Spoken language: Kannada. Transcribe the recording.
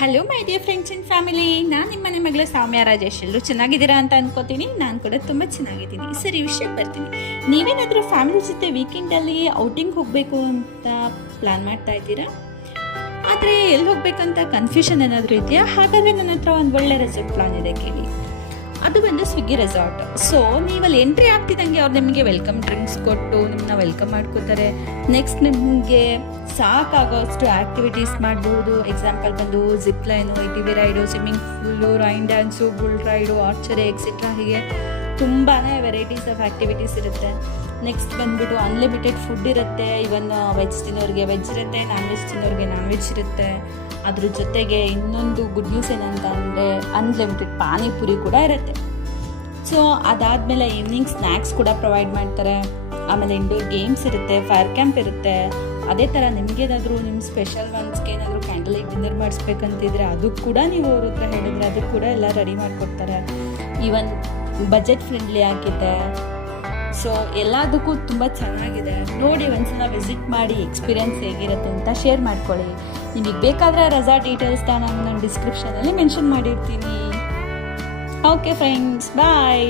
Hello my dear friends and family, ನಾನು ನಿಮ್ಮ ಮನೆ ಮಗಳ ಸೌಮ್ಯ ರಾಜೇಶ್. ಎಲ್ಲರೂ ಚೆನ್ನಾಗಿದ್ದೀರಾ ಅಂತ ಅನ್ಕೋತೀನಿ. ನಾನು ಕೂಡ ತುಂಬ ಚೆನ್ನಾಗಿದ್ದೀನಿ. ಸರಿ, ವಿಷಯಕ್ಕೆ ಬರ್ತೀನಿ. ನೀವೇನಾದರೂ ಫ್ಯಾಮಿಲಿ ಜೊತೆ ವೀಕೆಂಡಲ್ಲಿ ಔಟಿಂಗ್ ಹೋಗಬೇಕು ಅಂತ ಪ್ಲ್ಯಾನ್ ಮಾಡ್ತಾ ಇದ್ದೀರಾ? ಆದರೆ ಎಲ್ಲಿ ಹೋಗಬೇಕಂತ ಕನ್ಫ್ಯೂಷನ್ ಏನಾದರೂ ಇದೆಯಾ? ಹಾಗಾದರೆ ನನ್ನ ಹತ್ರ ಒಂದು ಒಳ್ಳೆ ರೆಸಾರ್ಟ್ ಪ್ಲಾನ್ ಇದೆ, ಕೇಳಿ. ಅದು ಬಂದು ಸ್ವಿಗ್ಗಿ ರೆಸಾರ್ಟ್. ಸೊ ನೀವಲ್ಲಿ ಎಂಟ್ರಿ ಆಗ್ತಿದ್ದಂಗೆ ಅವ್ರು ನಿಮಗೆ ವೆಲ್ಕಮ್ ಡ್ರಿಂಕ್ಸ್ ಕೊಟ್ಟು ನಿಮ್ಮನ್ನ ವೆಲ್ಕಮ್ ಮಾಡ್ಕೋತಾರೆ. ನೆಕ್ಸ್ಟ್ ನಿಮಗೆ ಸಾಕಾಗೋಷ್ಟು ಆ್ಯಕ್ಟಿವಿಟೀಸ್ ಮಾಡ್ಬೋದು. ಎಕ್ಸಾಂಪಲ್ ಬಂದು zip line, ATV raid, swimming pool, rain dance, bull raid, archery etcetera. ಹೀಗೆ ತುಂಬಾ ವೆರೈಟೀಸ್ ಆಫ್ ಆ್ಯಕ್ಟಿವಿಟೀಸ್ ಇರುತ್ತೆ. ನೆಕ್ಸ್ಟ್ ಬಂದ್ಬಿಟ್ಟು ಅನ್ಲಿಮಿಟೆಡ್ ಫುಡ್ ಇರುತ್ತೆ. ಇವನ್ ವೆಜ್ ತಿನ್ನೋರಿಗೆ ವೆಜ್ ಇರುತ್ತೆ, ನಾನ್ ವೆಜ್ ತಿನ್ನೋರಿಗೆ ನಾನ್ ವೆಜ್ ಇರುತ್ತೆ. ಅದ್ರ ಜೊತೆಗೆ ಇನ್ನೊಂದು ಗುಡ್ ನ್ಯೂಸ್ ಏನಂತ ಅಂದರೆ ಅನ್ಲಿಮಿಟೆಡ್ ಪಾನಿಪುರಿ ಕೂಡ ಇರುತ್ತೆ. ಸೊ ಅದಾದಮೇಲೆ ಈವ್ನಿಂಗ್ ಸ್ನ್ಯಾಕ್ಸ್ ಕೂಡ ಪ್ರೊವೈಡ್ ಮಾಡ್ತಾರೆ. ಆಮೇಲೆ ಇಂಡೋರ್ ಗೇಮ್ಸ್ ಇರುತ್ತೆ, ಫೈರ್ ಕ್ಯಾಂಪ್ ಇರುತ್ತೆ. ಅದೇ ಥರ ನಿಮಗೇನಾದರೂ ನಿಮ್ಮ ಸ್ಪೆಷಲ್ ಒನ್ಸ್ಗೆ ಏನಾದರೂ ಕ್ಯಾಂಡಲ್ ಲೈಟ್ ಡಿನ್ನರ್ ಮಾಡಿಸ್ಬೇಕಂತಿದ್ರೆ ಅದು ಕೂಡ ನೀವು ಅವ್ರ ಹತ್ರ ಹೇಳಿದ್ರೆ ಅದು ಕೂಡ ಎಲ್ಲ ರೆಡಿ ಮಾಡಿಕೊಡ್ತಾರೆ. ಈವನ್ ಬಜೆಟ್ ಫ್ರೆಂಡ್ಲಿ ಆಗಿದೆ. ಸೊ ಎಲ್ಲದಕ್ಕೂ ತುಂಬ ಚೆನ್ನಾಗಿದೆ. ನೋಡಿ, ಒಂದ್ಸಲ ವಿಸಿಟ್ ಮಾಡಿ ಎಕ್ಸ್ಪೀರಿಯನ್ಸ್ ಹೇಗಿರುತ್ತೆ ಅಂತ ಶೇರ್ ಮಾಡ್ಕೊಳ್ಳಿ. ನಿಮಗೆ ಬೇಕಾದರೆ ರೆಸಾರ್ಟ್ ಡೀಟೇಲ್ಸ್ನ ನಾನು ನನ್ನ ಡಿಸ್ಕ್ರಿಪ್ಷನಲ್ಲಿ ಮೆನ್ಷನ್ ಮಾಡಿರ್ತೀನಿ. ಓಕೆ ಫ್ರೆಂಡ್ಸ್, ಬಾಯ್.